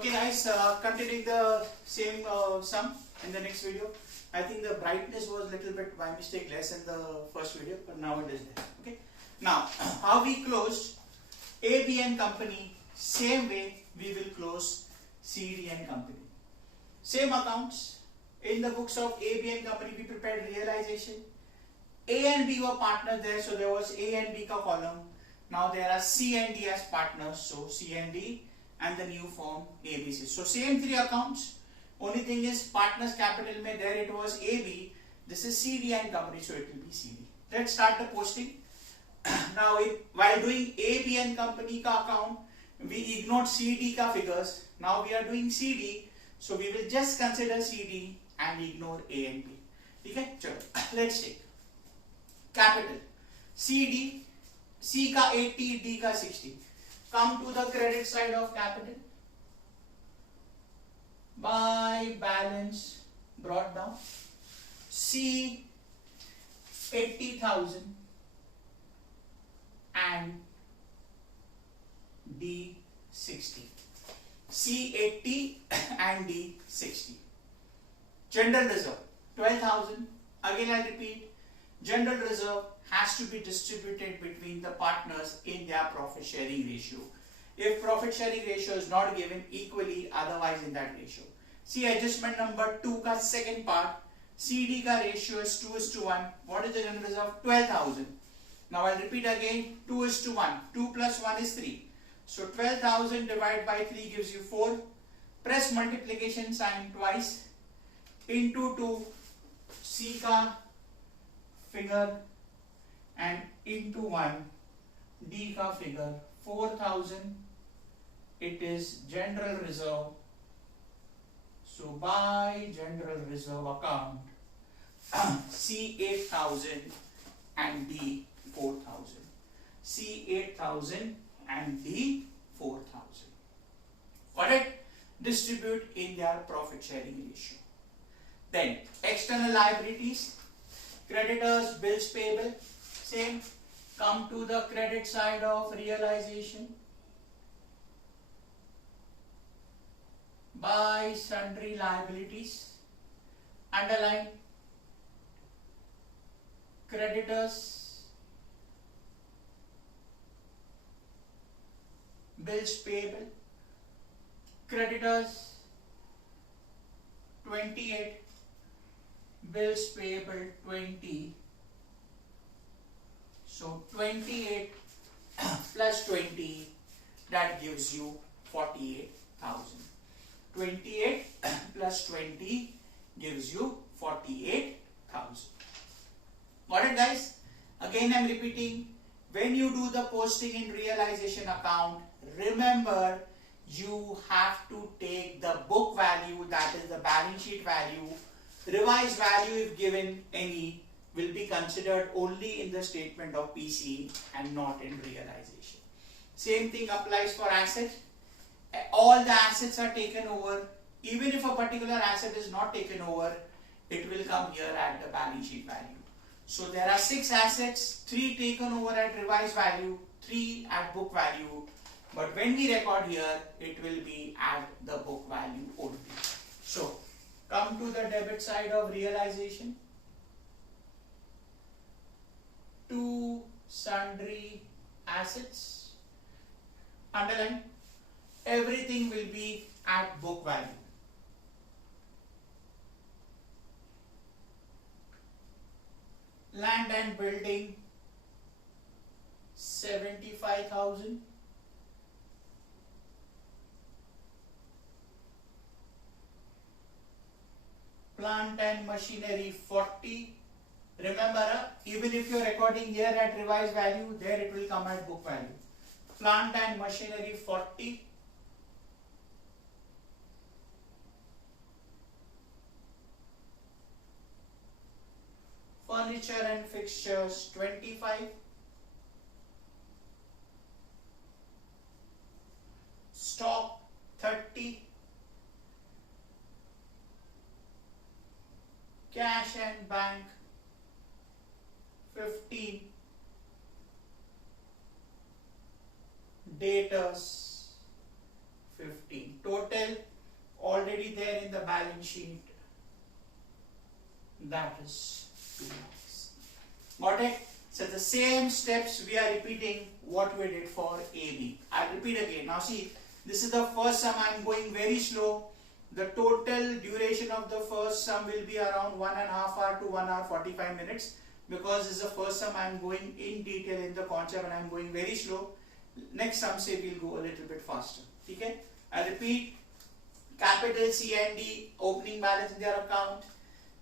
Okay guys, continuing the same sum in the next video. I think the brightness was little bit by mistake less in the first video, but now it is there. Okay. Now, how we closed ABN company, same way we will close CDN company. Same accounts. In the books of ABN company, we prepared realization. A and B were partners there, so there was A and B ka column. Now there are C and D as partners, so C and D and the new form ABC. So same three accounts. Only thing is partners capital mein there it was AB. This is CDN company, so it will be CD. Let's start the posting. Now while doing ABN company ka account, we ignored CD ka figures. Now we are doing CD, so we will just consider CD and ignore A and B. Okay, chalo. Let's take capital CD, C ka 80, D ka 60. Come to the credit side of capital. By balance brought down. C 80,000 and D 60. C 80 and D 60. General reserve 12,000. Again I repeat, general reserve has to be distributed between the partners in their profit sharing ratio. If profit sharing ratio is not given equally, otherwise in that ratio. See adjustment number 2 ka second part, CD ka ratio is 2:1. What is the general reserve? 12,000. Now I'll repeat again, 2:1. 2 plus 1 is 3. So 12,000 divided by 3 gives you 4. Press multiplication sign twice. Into 2, C ka figure and into 1, D ka figure. 4,000, it is general reserve. So by general reserve account, C 8,000 and D 4,000. C 8,000 and D 4,000. Got it? Distribute in their profit sharing ratio. Then external liabilities, creditors, bills payable, same. Come to the credit side of realization. By sundry liabilities, underline creditors, bills payable, creditors 28, bills payable 20. So 28 plus 20, that gives you 48,000. 28 plus 20 gives you 48,000. Got it guys? Again I am repeating, when you do the posting in realization account, remember you have to take the book value, that is the balance sheet value. Revised value if given any will be considered only in the statement of PC and not in realization. Same thing applies for assets. All the assets are taken over. Even if a particular asset is not taken over, it will come here at the balance sheet value. So there are 6 assets, 3 taken over at revised value, 3 at book value. But when we record here, it will be at the book value only. So come to the debit side of realization. To sundry assets, underline, everything will be at book value. Land and building 75,000. Plant and machinery 40. Remember, even if you are recording here at revised value, there it will come at book value. Plant and machinery 40. Furniture and fixtures 25. Stock 30. Cash and bank 15. Debtors 15. Total already there in the balance sheet, that is 2 lakhs. Got it? So the same steps we are repeating what we did for AB. I'll repeat again. Now see, this is the first sum. I'm going very slow. The total duration of the first sum will be around 1.5 hour to 1 hour 45 minutes, because this is the first sum. I'm going in detail in the concept and I'm going very slow. Next sum say we'll go a little bit faster. Okay? I repeat, capital C&D, opening balance in their account,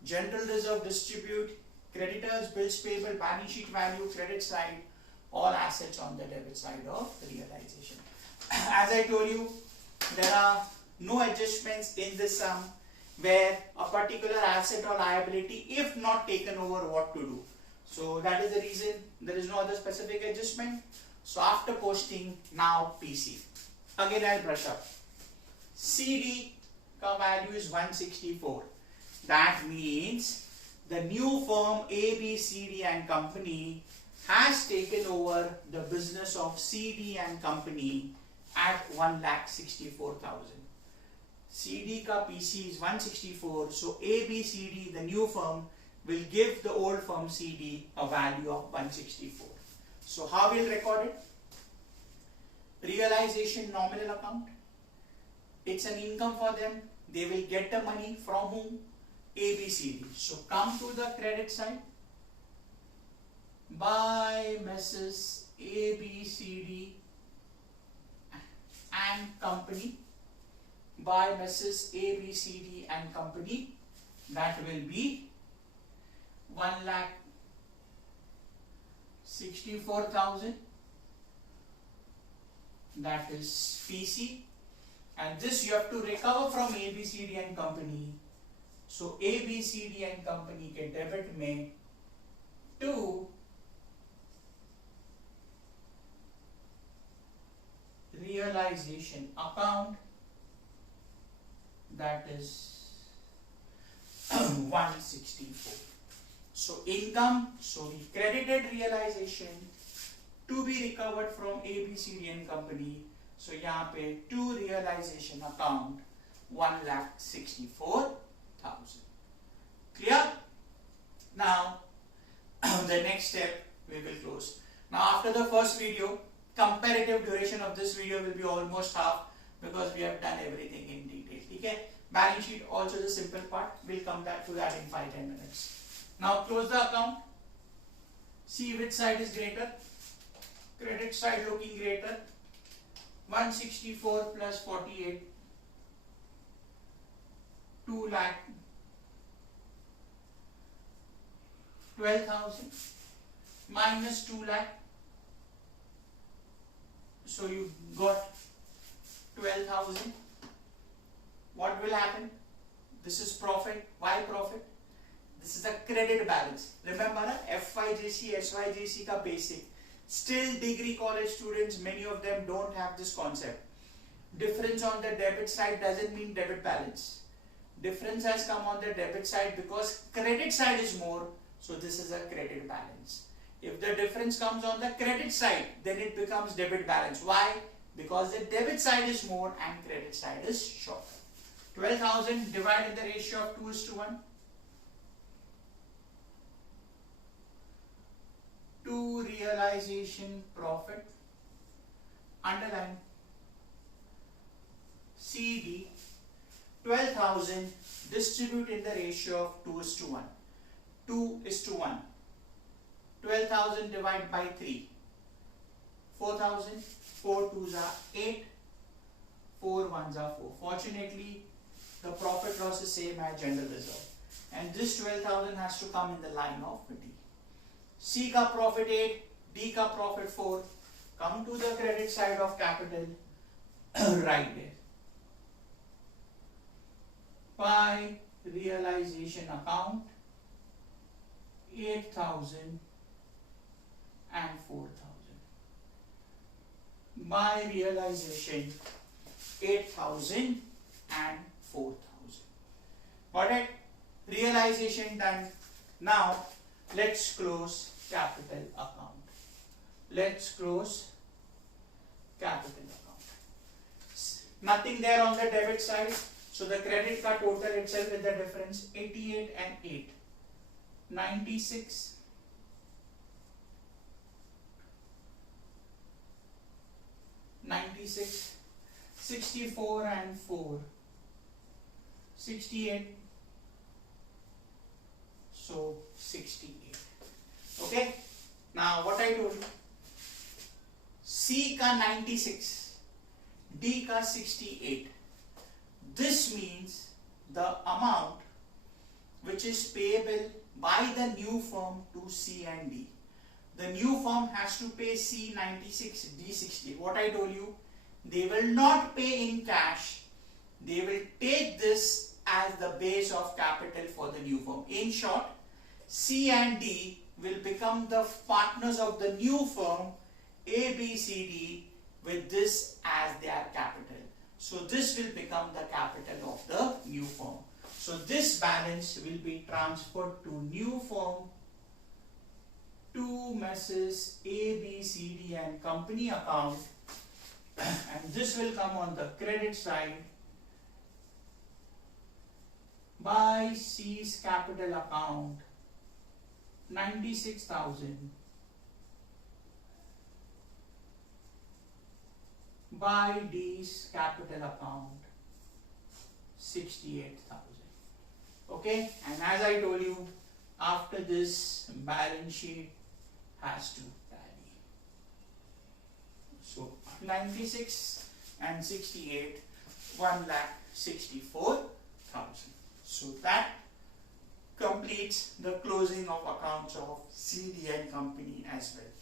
general reserve distribute, creditors, bills payable, balance sheet value, credit side, all assets on the debit side of the realization. As I told you, there are no adjustments in this sum where a particular asset or liability, if not taken over, what to do. So that is the reason there is no other specific adjustment. So after posting, now PC. Again I'll brush up. CD ka value is 164. That means the new firm ABCD and Company has taken over the business of CD and Company at 1,64,000. CD ka PC is 164. So ABCD, the new firm, will give the old firm CD a value of 164. So how we'll record it? Realization nominal account. It's an income for them. They will get the money from whom? ABCD. So come to the credit side. By Mrs. ABCD and Company. By Mrs. ABCD and Company. That will be 1,64,000. That is PC. And this you have to recover from ABCD and Company. So ABCD and Company के debit में to realization account, that is 164. So income, so we credited realization to be recovered from ABCD and Company. So यहाँ पे to realization account 1,64,000. Clear? Now the next step we will close. Now after the first video, comparative duration of this video will be almost half, because we have done everything in detail. Okay? Balance sheet also the simple part. We'll come back to that in 5-10 minutes. Now close the account. See which side is greater. Credit side looking greater. 164 plus 48. 2 lakh 12,000 minus 2 lakh. So you got 12,000. What will happen? This is profit. Why profit? This is the credit balance. Remember na? FYJC, SYJC ka basic. Still degree college students, many of them don't have this concept. Difference on the debit side doesn't mean debit balance. Difference has come on the debit side because credit side is more. So this is a credit balance. If the difference comes on the credit side, then it becomes debit balance. Why? Because the debit side is more and credit side is shorter. 12,000 divided the ratio of 2:1. To realization profit, underline CD, 12,000 distribute in the ratio of 2:1. 2:1. 12,000 divided by 3. 4,000. 4 2s are 8. 4 1s are 4. Fortunately, the profit loss is same as general reserve. And this 12,000 has to come in the line of D. C ka profit 8, D ka profit 4. Come to the credit side of capital, right there. By realization account, 8,000 and 4,000. By realization, 8,000 and 4,000. Got it? Realization done. Now, let's close capital account. Let's close capital account. Nothing there on the debit side. So the credit card total itself is the difference. 88 and 8. 96. 96. 64 and 4. 68. So 68. Okay. Now what I told you. C ka 96. D ka 68. This means the amount which is payable by the new firm to C and D. The new firm has to pay C 96, D 60. What I told you, they will not pay in cash. They will take this as the base of capital for the new firm. In short, C and D will become the partners of the new firm A, B, C, D with this as their capital. So this will become the capital of the new firm. So this balance will be transferred to new firm to Messrs. A, B, C, D and company account, and this will come on the credit side by C's capital account 96,000 by D's capital account 68,000. Okay, and as I told you, after this balance sheet has to tally. So 96 and 68, 1,64,000. So that completes the closing of accounts of CD and company as well.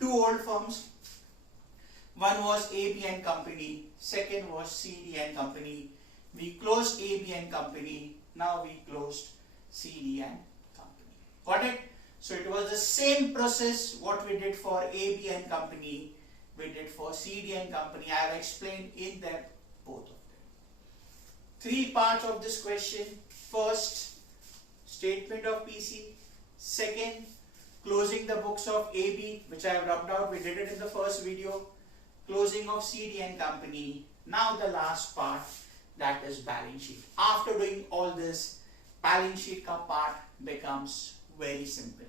Two old firms. One was AB and company, second was CD and company. We closed AB and company, now we closed CD and company. Got it? So it was the same process what we did for AB and company, we did for CD and company. I have explained in depth both of them. Three parts of this question. First, statement of PC. Second, closing the books of AB, which I have rubbed out. We did it in the first video. Closing of CD and company. Now the last part, that is balance sheet. After doing all this, balance sheet ka part becomes very simple.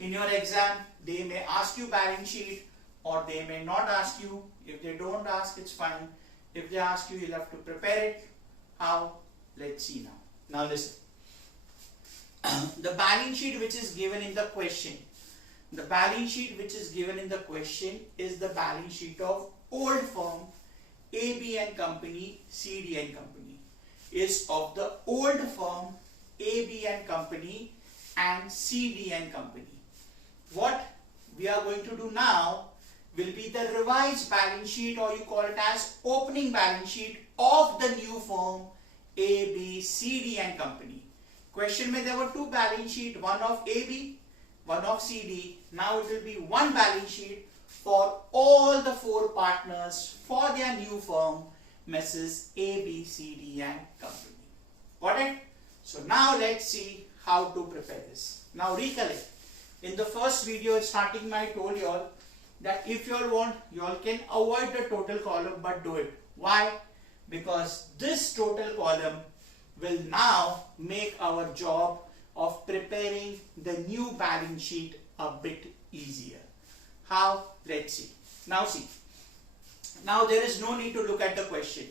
In your exam, they may ask you balance sheet or they may not ask you. If they don't ask, it's fine. If they ask you, you'll have to prepare it. How? Let's see now. Now listen. The balance sheet which is given in the question. The balance sheet which is given in the question is the balance sheet of old firm AB and company, CD and company. Is of the old firm AB and company and CD and company. What we are going to do now will be the revised balance sheet, or you call it as opening balance sheet of the new firm A, B, C, D and company. Question mein there were two balance sheet, one of AB, one of CD. Now it will be one balance sheet for all the four partners for their new firm, Messrs. A, B, C, D and company. Got it? So now let's see how to prepare this. Now recollect. In the first video starting I told you all that if you all want, you all can avoid the total column, but do it. Why? Because this total column will now make our job of preparing the new balance sheet a bit easier. How? Let's see. Now see. Now there is no need to look at the question.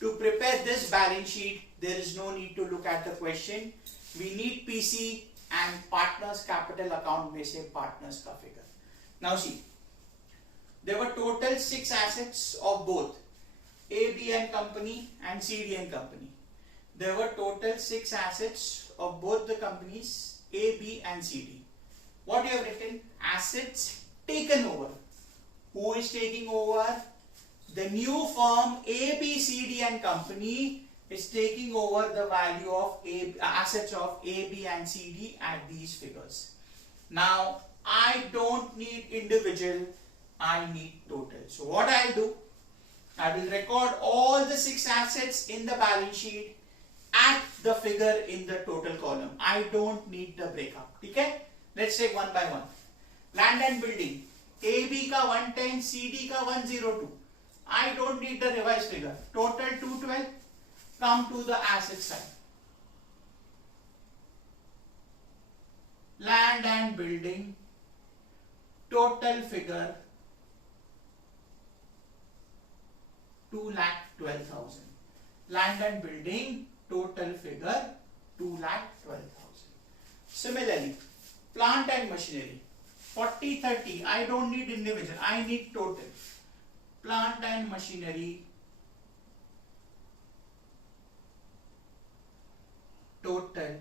To prepare this balance sheet, there is no need to look at the question. We need PC and partners capital account में से partners का figure. Now see. There were total 6 assets of both AB and company and CD and company. There were total 6 assets of both the companies AB and CD. What you have written? Assets taken over. Who is taking over? The new firm AB, CD and company is taking over the value of assets of AB and CD at these figures. Now I don't need individual, I need total. So what I'll do, I will record all the 6 assets in the balance sheet at the figure in the total column. I don't need the breakup. Okay? Let's take one by one. Land and building. AB ka 110, CD ka 102. I don't need the revised figure. Total 212. Come to the asset side. Land and building. Total figure 2,12,000. Land and building total figure 2,12,000. Similarly, plant and machinery 40, 30. I don't need individual. I need total. Plant and machinery total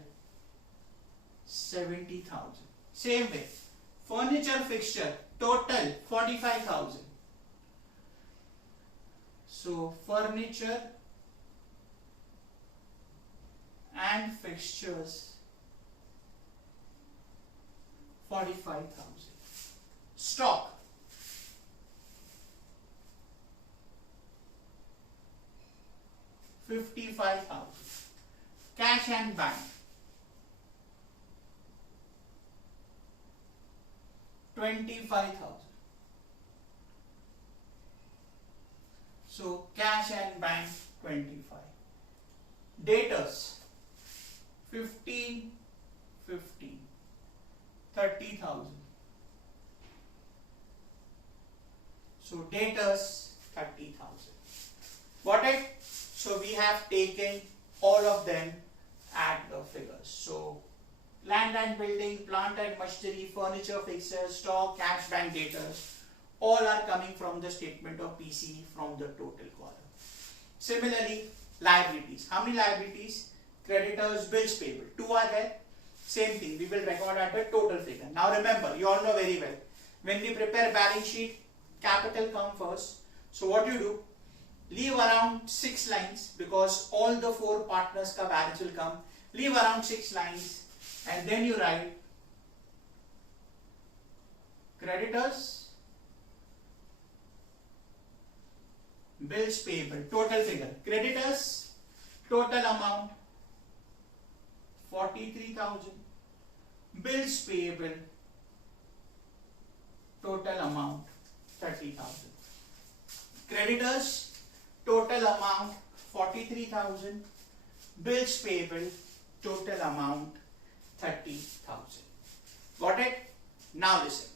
70,000. Same way. Furniture fixture total 45,000. So furniture and fixtures 45,000. Stock $55,000. Cash and bank 25,000. So cash and bank 25. Debtors 15, 15, 30,000. So debtors 30,000. Got it? So we have taken all of them at the figures. So land and building, plant and machinery, furniture, fixtures, stock, cash, bank, debtors, all are coming from the statement of PC from the total column. Similarly, liabilities. How many liabilities? Creditors, bills payable. 2 are there. Same thing. We will record at the total figure. Now remember, you all know very well. When we prepare balance sheet, capital come first. So what you do? Leave around 6 lines because all the 4 partners ka balance will come. Leave around 6 lines and then you write creditors, bills payable, total figure. Creditors, total amount 43,000. Bills payable, total amount 30,000. Creditors, total amount 43,000. Bills payable, total amount 30,000. Got it? Now listen.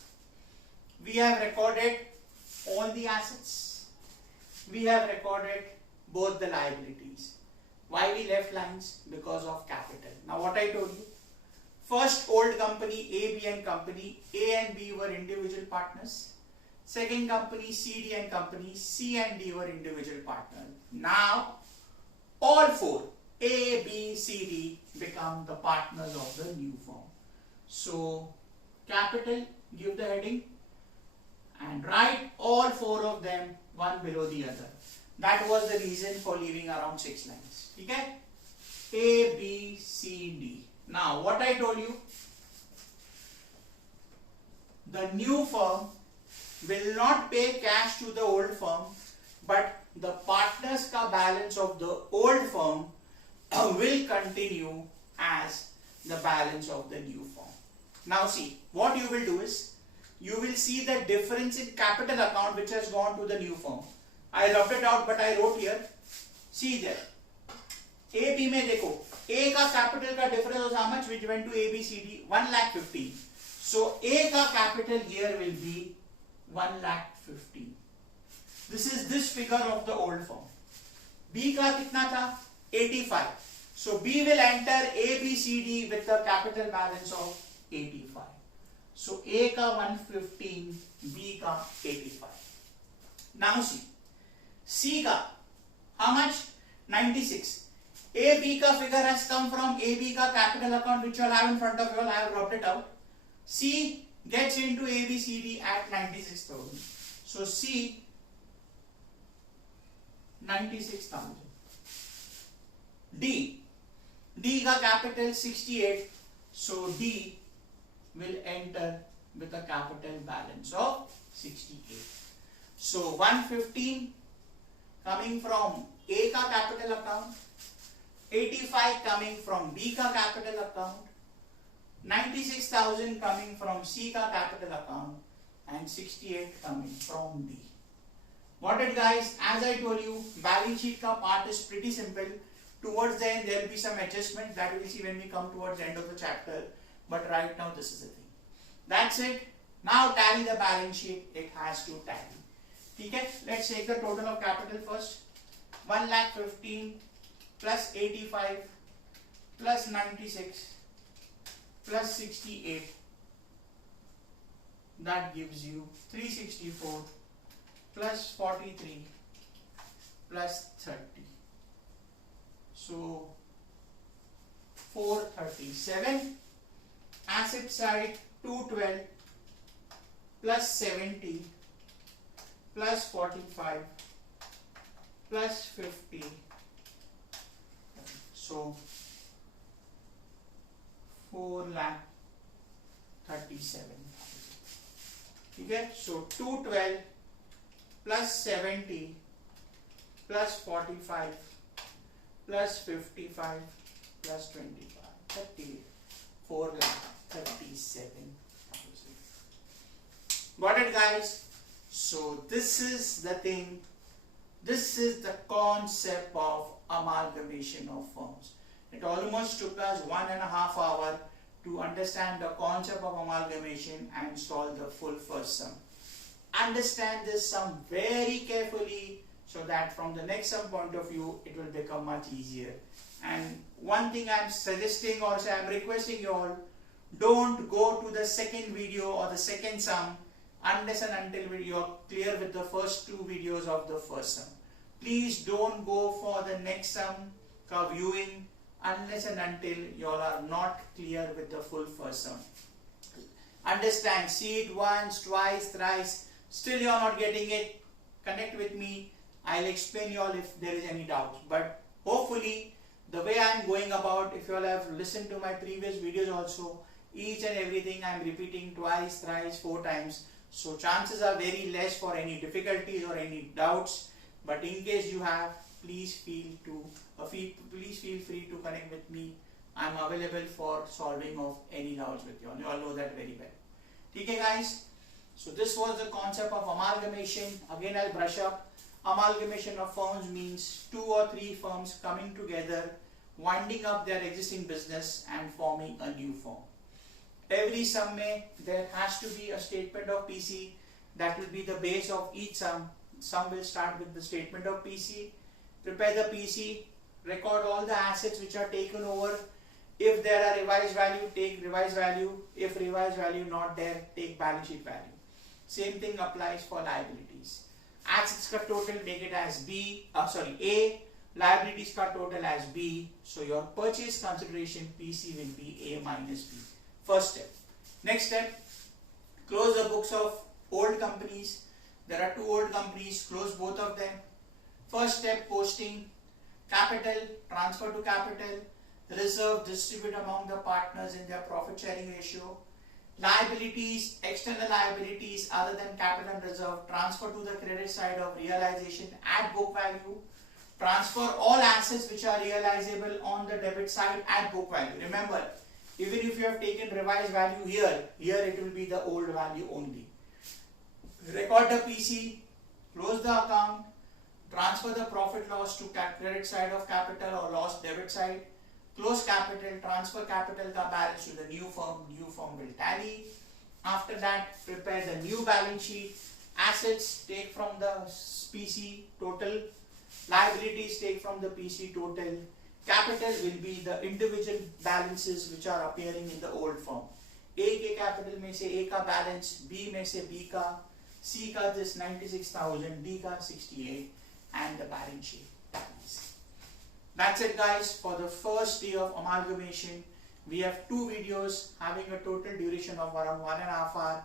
We have recorded all the assets. We have recorded both the liabilities. Why we left lines? Because of capital. Now what I told you. First old company A, B and company A and B were individual partners. Second company C, D and company C and D were individual partners. Now all 4 A, B, C, D become the partners of the new firm. So capital, give the heading and write all 4 of them one below the other. That was the reason for leaving around 6 lines. Okay? A, B, C, D. Now what I told you, the new firm will not pay cash to the old firm, but the partners ka balance of the old firm will continue as the balance of the new firm. Now see, what you will do is, you will see the difference in capital account which has gone to the new firm. I rubbed it out but I wrote here. See there. A, B में देखो. A का capital का difference was how much which went to A, B, C, D? 1,15,000. So A का capital here will be 1,15,000. This is this figure of the old firm. B का कितना था? 85. So B will enter A, B, C, D with the capital balance of 85. So A का 115, B का 85. Now see, C का how much? 96. A, B का figure has come from A, B का capital account which you all have in front of you all. I have dropped it out. C gets into A, B, C, D at 96,000. So C 96,000. D का capital 68. So D will enter with a capital balance of 68. So 115 coming from A ka capital account, 85 coming from B ka capital account, 96,000 coming from C ka capital account and 68 coming from D. Got it guys? As I told you, balance sheet ka part is pretty simple. Towards the end there will be some adjustment that we will see when we come towards the end of the chapter. But right now this is the thing. That's it. Now tally the balance sheet. It has to tally. Okay? Let's take the total of capital first. 1,15,000 plus 85 plus 96 plus 68. That gives you 364 plus 43 plus 30. So 437. Asset side 212 plus 70 plus 45 plus 50. So 4,37,000. Okay, so 212 plus 70 plus 45 plus 55 plus 25, 38, 4,37,000. Got it guys? So this is the thing, this is the concept of amalgamation of firms. It almost took us 1.5 hours to understand the concept of amalgamation and solve the full first sum. Understand this sum very carefully so that from the next sum point of view it will become much easier. And one thing I am suggesting or say I am requesting you all, don't go to the second video or the second sum unless and until you are clear with the first two videos of the first sum. Please don't go for the next sum viewing unless and until you all are not clear with the full first sum. Understand, see it once, twice, thrice, still you are not getting it, connect with me, I will explain you all if there is any doubt. But hopefully the way I am going about, if you all have listened to my previous videos also, each and everything I am repeating twice, thrice, 4 times. So chances are very less for any difficulties or any doubts. But in case you have, please feel free to connect with me. I am available for solving of any doubts with you all. You all know that very well. Okay guys? So this was the concept of amalgamation. Again I'll brush up. Amalgamation of firms means 2 or 3 firms coming together, winding up their existing business and forming a new firm. Every sum there has to be a statement of PC that will be the base of each sum. Sum will start with the statement of PC. Prepare the PC, record all the assets which are taken over. If there are revised value, take revised value. If revised value not there, take balance sheet value. Same thing applies for liabilities. Assets ka total make it as A. Liabilities ka total as B. So your purchase consideration PC will be A minus B. First step. Next step, close the books of old companies. There are 2 old companies, close both of them. First step, posting capital, transfer to capital, reserve, distribute among the partners in their profit sharing ratio. Liabilities, external liabilities other than capital and reserve, transfer to the credit side of realization at book value. Transfer all assets which are realizable on the debit side at book value. Remember, even if you have taken revised value here it will be the old value only. Record the PC, close the account, transfer the profit loss to credit side of capital or loss debit side. Close capital, transfer capital ka balance to the new firm will tally. After that, prepare the new balance sheet. Assets take from the PC total, liabilities take from the PC total. Capital will be the individual balances which are appearing in the old firm. A के capital में से A का balance, B में से B का, C का this 96,000, D का 68, and the balance sheet tallies. That's it guys for the first day of amalgamation. We have 2 videos having a total duration of around 1.5 hours.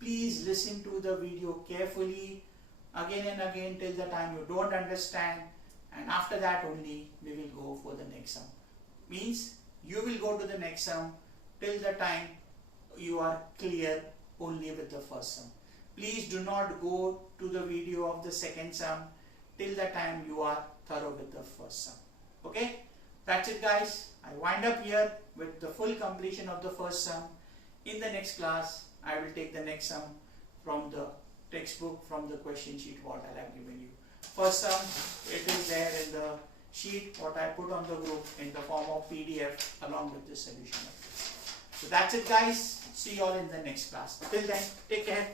Please listen to the video carefully again and again till the time you don't understand, and after that only we will go for the next sum. Means you will go to the next sum till the time you are clear only with the first sum. Please do not go to the video of the second sum till the time you are thorough with the first sum. Okay, that's it guys. I wind up here with the full completion of the first sum. In the next class, I will take the next sum from the textbook, from the question sheet what I have given you. First sum, it is there in the sheet what I put on the group in the form of PDF along with the solution of this. So that's it guys. See you all in the next class. Till then, take care.